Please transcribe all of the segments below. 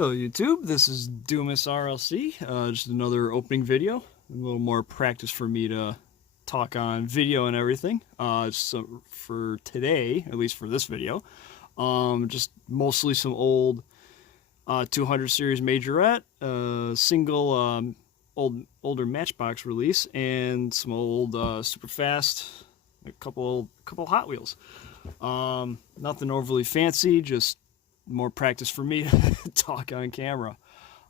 Hello YouTube, this is Doomis RLC, just another opening video, a little more practice for me to talk on video and everything. So for today, at least for this video, just mostly some old 200 series Majorette, single older Matchbox release, and some old Superfast, a couple Hot Wheels. Nothing overly fancy, just more practice for me to talk on camera.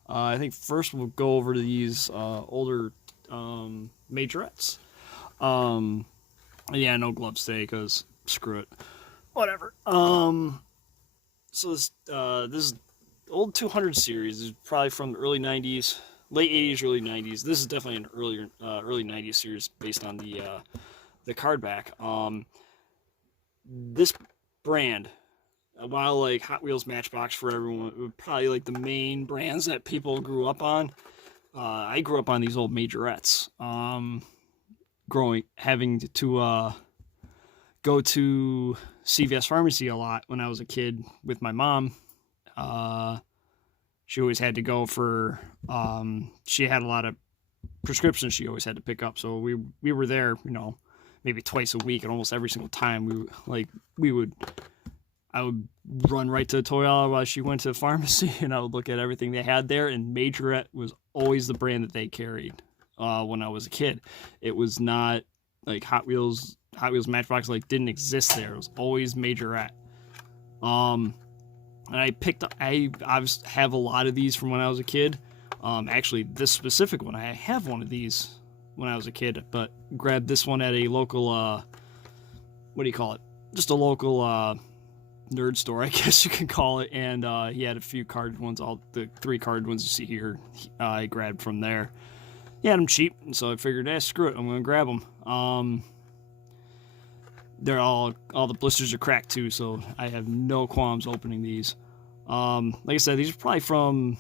I think first we'll go over these older Majorettes. Yeah, no gloves today because screw it. Whatever. So this old 200 series is probably from the early 90s, late 80s, early 90s. This is definitely an early 90s series based on the card back. This brand, while like Hot Wheels, Matchbox for everyone, probably like the main brands that people grew up on. I grew up on these old Majorettes. Having to go to CVS Pharmacy a lot when I was a kid with my mom. She always had to go for. She had a lot of prescriptions she always had to pick up, so we were there, maybe twice a week, and almost every single time I would run right to the toy aisle while she went to the pharmacy, and I would look at everything they had there, and Majorette was always the brand that they carried when I was a kid. It was not like Hot Wheels Matchbox didn't exist there. It was always Majorette. And I have a lot of these from when I was a kid. Actually, this specific one, I have one of these when I was a kid, but grabbed this one at a local, what do you call it? Just a local, nerd store, I guess you can call it, and he had a few card ones, all the 3 card ones you see here. I grabbed from there. He had them cheap, and so I figured, screw it, I'm gonna grab them. They're all the blisters are cracked too, so I have no qualms opening these. Like I said, these are probably from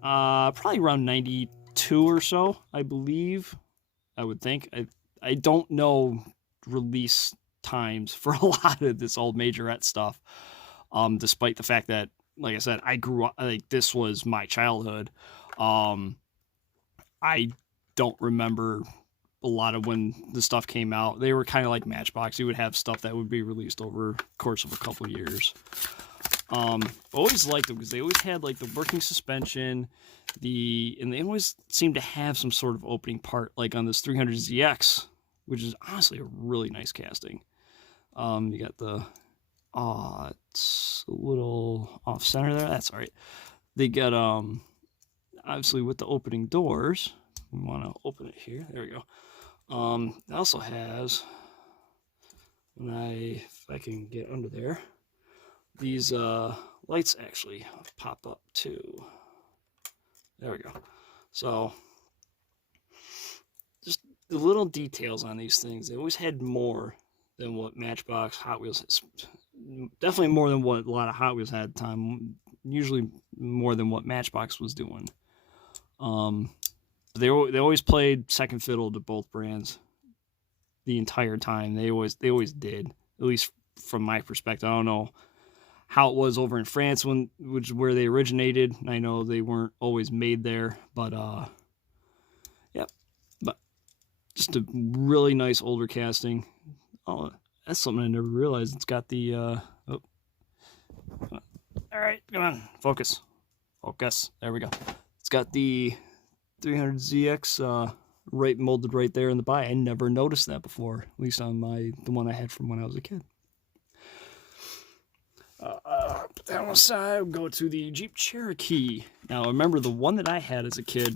probably around 92 or so, I believe. I would think. I don't know release times for a lot of this old Majorette stuff, despite the fact that, like I said, I grew up, this was my childhood. I don't remember a lot of when the stuff came out. They were kind of like Matchbox. You would have stuff that would be released over the course of a couple years. Always liked them because they always had the working suspension, and they always seemed to have some sort of opening part, like on this 300ZX, which is honestly a really nice casting. You got the, it's a little off center there. That's all right. They got, obviously with the opening doors, we want to open it here. There we go. It also has, if I can get under there, these, lights actually pop up too. There we go. So, just the little details on these things. They always had more than what Matchbox, Hot Wheels has. Definitely more than what a lot of Hot Wheels had at the time. Usually more than what Matchbox was doing. They always played second fiddle to both brands the entire time. They always did, at least from my perspective. I don't know how it was over in France, which is where they originated. I know they weren't always made there, but yep. But just a really nice older casting. Oh, that's something I never realized. It's got the oh. All right, come on, focus. There we go. It's got the 300ZX molded right there in the body. I never noticed that before, at least on the one I had from when I was a kid. Put that one aside. We'll go to the Jeep Cherokee. Now, remember, the one that I had as a kid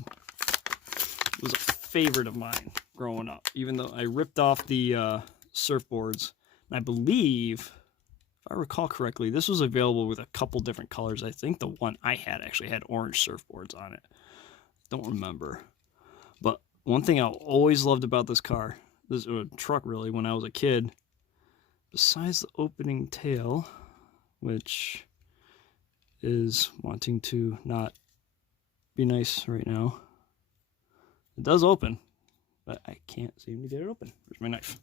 was a favorite of mine growing up, even though I ripped off the surfboards. And I believe, if I recall correctly, this was available with a couple different colors. I think the one I had actually had orange surfboards on it. Don't remember. But one thing I always loved about this truck really, when I was a kid, besides the opening tail, which is wanting to not be nice right now. It does open, but I can't seem to get it open. Where's my knife?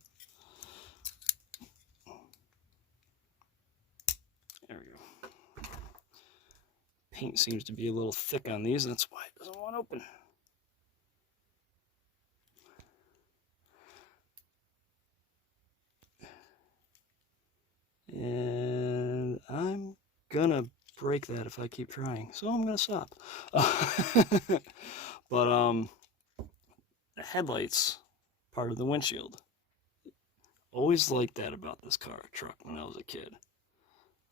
There we go. paint seems to be a little thick on these, and that's why it doesn't want to open. And I'm gonna break that if I keep trying, so I'm gonna stop. But the headlights, part of the windshield. Always liked that about this truck when I was a kid.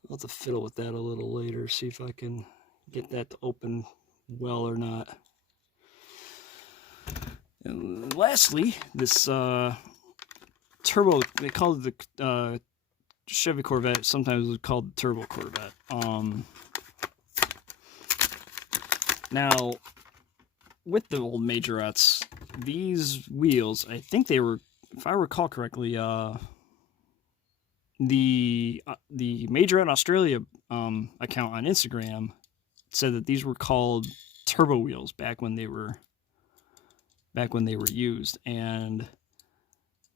I'll have to fiddle with that a little later, see if I can get that to open well or not. And lastly, this turbo, they called it the Chevy Corvette, sometimes it's called the Turbo Corvette. Now, with the old Majorettes, these wheels, I think they were, if I recall correctly, the Majorette Australia account on Instagram said that these were called turbo wheels back when they were used, and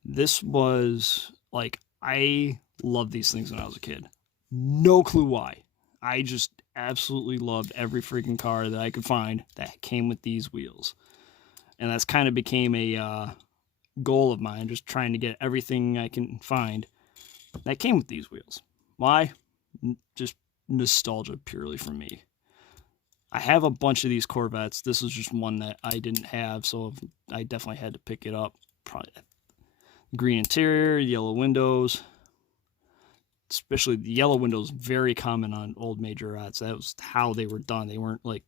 this was like, I loved these things when I was a kid. No clue why. I just absolutely loved every freaking car that I could find that came with these wheels, and that's kind of became a goal of mine, just trying to get everything I can find that came with these wheels. Why? Just nostalgia purely for me. I have a bunch of these Corvettes. This is just one that I didn't have, so I definitely had to pick it up. Probably green interior, yellow windows. Especially the yellow windows, very common on old Majorettes. That was how they were done. They weren't like,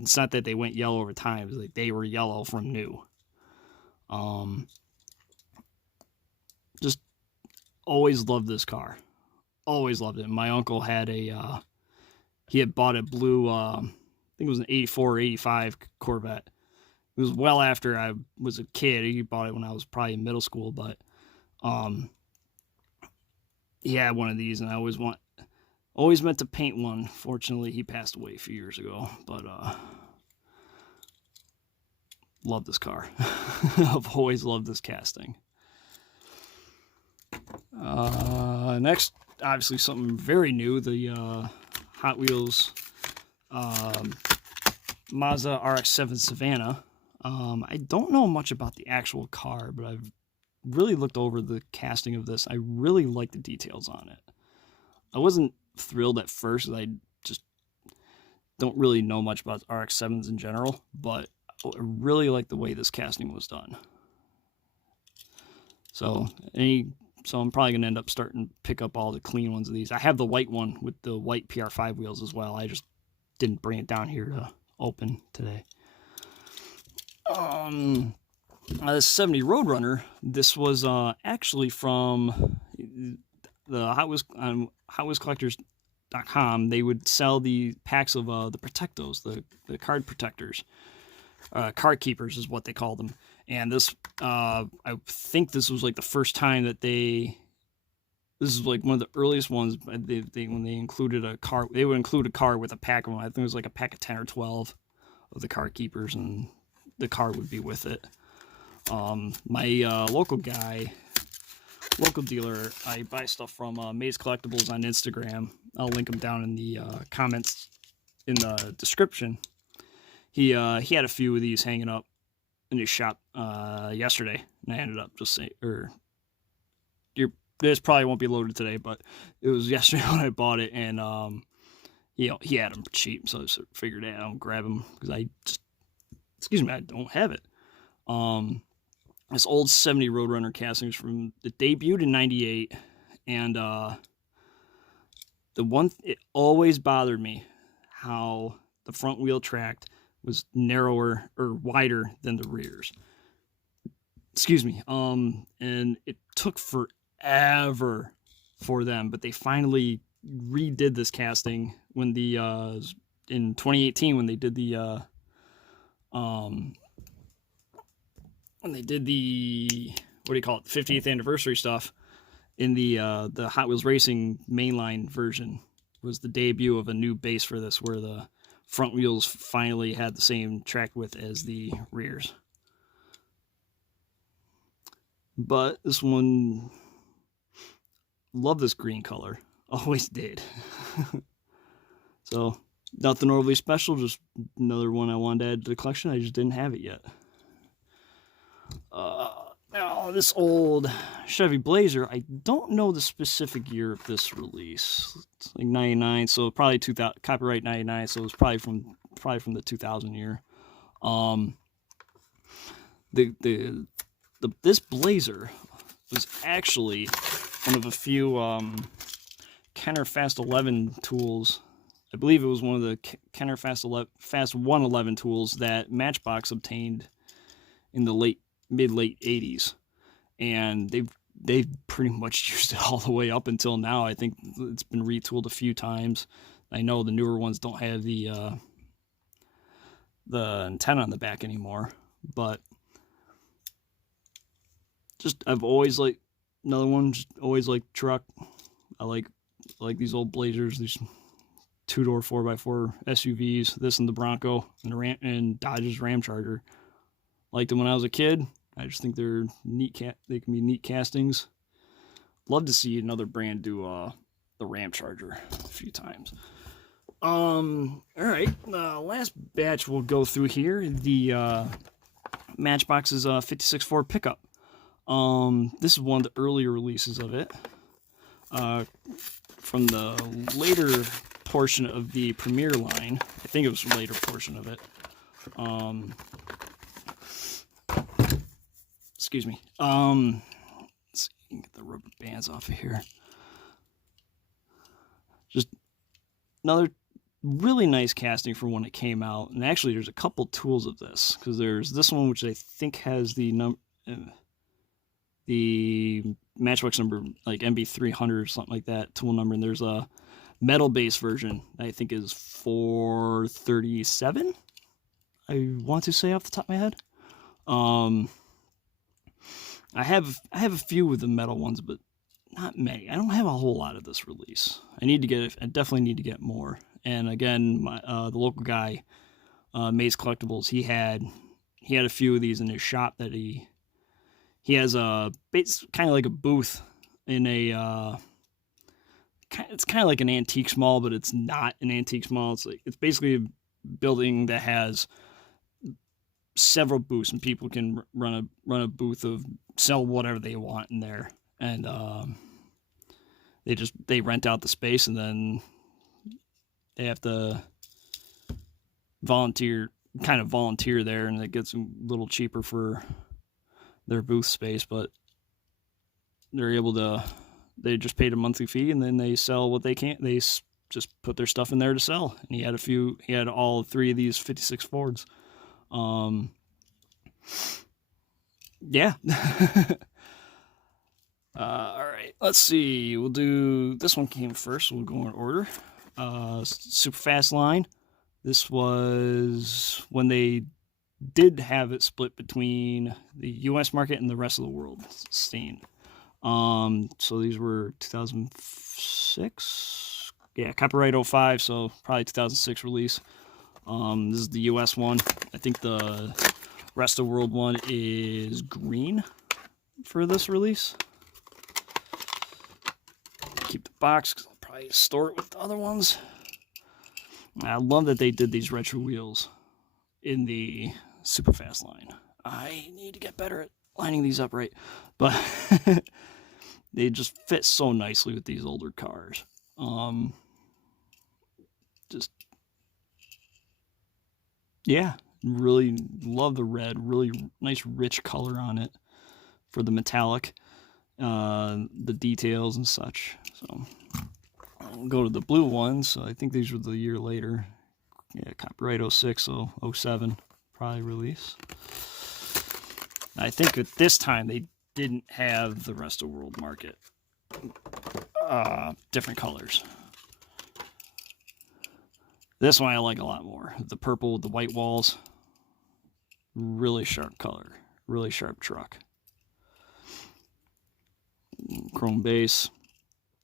it's not that they went yellow over time. It was like they were yellow from new. Just always loved this car. Always loved it. My uncle had he had bought a blue, I think it was an 84 or 85 Corvette. It was well after I was a kid. He bought it when I was probably in middle school, but he had one of these, and I always meant to paint one. Fortunately, he passed away a few years ago, but love this car. I've always loved this casting. Next, obviously something very new, the Hot Wheels Mazda RX-7 Savannah. I don't know much about the actual car, but I've really looked over the casting of this. I really like the details on it. I wasn't thrilled at first, I just don't really know much about RX-7s in general, but I really like the way this casting was done. So I'm probably going to end up starting to pick up all the clean ones of these. I have the white one with the white PR5 wheels as well. I just didn't bring it down here to open today. The 70 Roadrunner, this was actually from the Hot Wheels, HotWheelsCollectors.com. They would sell the packs of the Protectos, the card protectors. Card keepers is what they call them. And this, I think this was like the first time that this is like one of the earliest ones. When they included a car, they would include a car with a pack of them. I think it was like a pack of 10 or 12 of the card keepers, and the car would be with it. My local dealer, I buy stuff from Maze Collectibles on Instagram. I'll link them down in the comments in the description. He had a few of these hanging up in his shop yesterday, and I ended up just saying, this probably won't be loaded today, but it was yesterday when I bought it, and he had them cheap, so I just figured I'll grab them because I don't have it. This old 70 Roadrunner castings from the debuted in '98, and it always bothered me how the front wheel tract was narrower or wider than the rears. And it took forever for them, but they finally redid this casting when in 2018 when they did the 50th anniversary stuff in the Hot Wheels Racing mainline version was the debut of a new base for this, where the front wheels finally had the same track width as the rears. But this one, love this green color, always did. So Nothing overly special, just another one I wanted to add to the collection. I just didn't have it yet. Now, this old Chevy Blazer, I don't know the specific year of this release. It's like 99, so probably 2000, copyright 99, so it's probably from the 2000 year. This Blazer was actually one of a few Kenner Fast 11 tools. I believe it was one of the Kenner Fast 111 tools that Matchbox obtained in the mid-late 80s, and they've pretty much used it all the way up until now. I think it's been retooled a few times. I know the newer ones don't have the antenna on the back anymore, but just I've always liked another one. Just always liked truck. I like these old Blazers, these two-door 4x4 SUVs. This and the Bronco and Dodge's Ram Charger. Liked them when I was a kid. I just think they're neat. They can be neat castings. Love to see another brand do the Ram Charger a few times. All right, last batch we'll go through here. The Matchbox's 56 Ford pickup. This is one of the earlier releases of it. From the later portion of the Premier line. I think it was the later portion of it. Excuse me. Let's see, get the rubber bands off of here. Just another really nice casting for when it came out. And actually, there's a couple tools of this, because there's this one which I think has the Matchbox number, like MB300 or something like that, tool number. And there's a metal base version I think is 437. I want to say off the top of my head. I have a few of the metal ones, but not many. I don't have a whole lot of this release. I definitely need to get more. And again, the local guy, Maze Collectibles, he had a few of these in his shop that he has it's kind of like a booth in a it's kind of like an antique mall, but it's not an antique mall. It's basically a building that has several booths, and people can run a booth of sell whatever they want in there, and they rent out the space, and then they have to volunteer there, and it gets a little cheaper for their booth space, but they just paid a monthly fee, and then they sell what they can. They just put their stuff in there to sell. And he had all three of these 56 Fords. Yeah. All right, let's see. We'll do this one. Came first. We'll go in order. Superfast line. This was when they did have it split between the U.S. market and the rest of the world scene. So these were 2006. Yeah, copyright 05, so probably 2006 release. This is the U.S. one. I think the rest of the world one is green for this release. Keep the box because I'll probably store it with the other ones. I love that they did these retro wheels in the Superfast line. I need to get better at lining these up right, but they just fit so nicely with these older cars. Yeah, really love the red. Really nice rich color on it for the metallic, the details and such. So I'll go to the blue ones. So I think these were the year later. Yeah, copyright 06, so 07 probably release. I think at this time they didn't have the rest of the world market. Different colors. This one I like a lot more. The purple with the white walls. Really sharp color. Really sharp truck. Chrome base.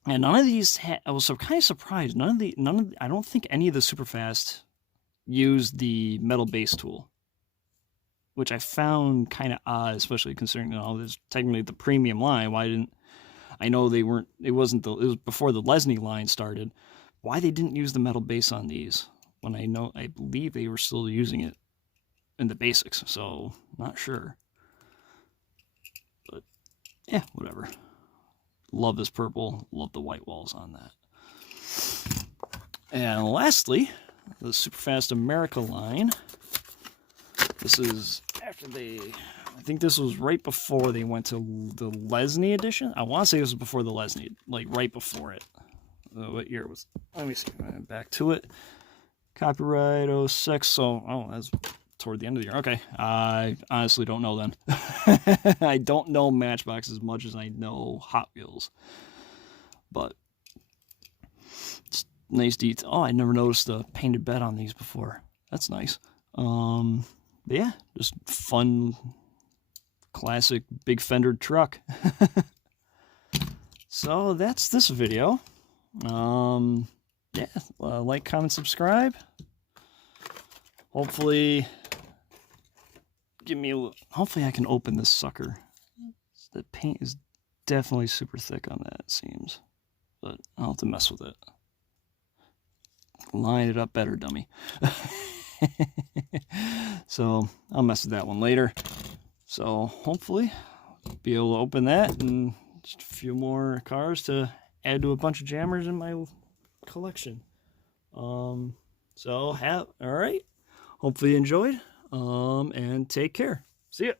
And none of these I was kind of surprised. I don't think any of the Superfast used the metal base tool, which I found kind of odd, especially considering this technically the premium line. Why didn't I know they weren't? It was before the Lesney line started. Why they didn't use the metal base on these when I believe they were still using it in the basics, so not sure. But yeah, whatever. Love this purple, love the white walls on that. And lastly, the Superfast America line. This is after I think this was right before they went to the Lesney edition. I want to say this was before the Lesney, like right before it. What year was? Let me see. Back to it. Copyright 06. So, that's toward the end of the year. Okay. I honestly don't know then. I don't know Matchbox as much as I know Hot Wheels. But it's nice detail. Oh, I never noticed the painted bed on these before. That's nice. But yeah, just fun, classic big fendered truck. So that's this video. Yeah, like, comment, subscribe. Hopefully, hopefully I can open this sucker. The paint is definitely super thick on that, it seems. But I'll have to mess with it. Line it up better, dummy. So I'll mess with that one later. So hopefully be able to open that and just a few more cars to add to a bunch of jammers in my collection. All right. Hopefully you enjoyed. And take care. See ya.